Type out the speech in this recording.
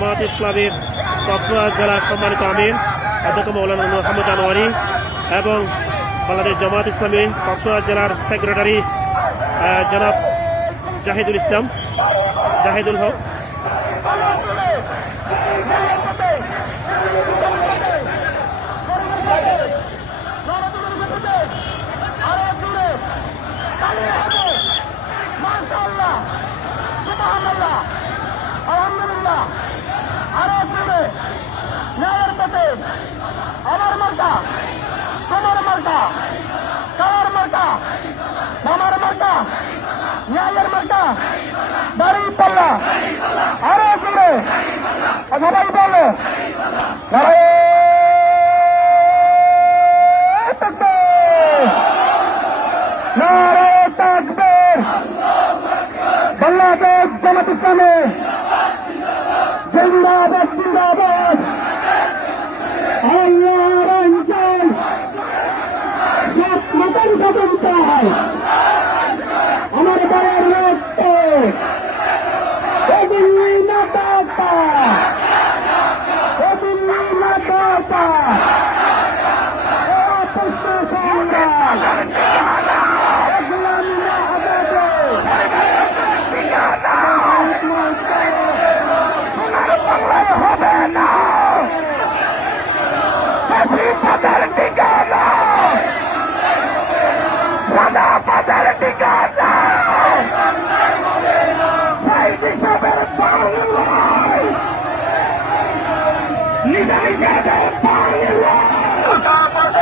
জামাত ইসলামের কক্সবাজার জেলার সম্মানিত আমির, অধ্যক্ষ মৌলানা মোহাম্মদ আনোয়ারি এবং বাংলাদেশ জামাত ইসলামী কক্সবাজার জেলার সেক্রেটারি জনাব জাহিদুল ইসলাম। জাহিদুল হক মাশাআল্লাহ সুবহানাল্লাহ আলহামদুলিল্লাহ আরও জোরে ন্যায়ের পথে আমার মার্কা তোমার মার্কা কার মার্কা মামার মার্কা ন্যায়ের মার্কা দাড়ি পাল্লা আরও জোরে সবাই বলো বাংলাদেশ জামাত ইসলামে জিন্দাবাদ জিন্দাবাদ। না পাতা অপুষ্ট সংগ্রাম হবে না সাদা পাতার ঠিকানা You gotta get those party in!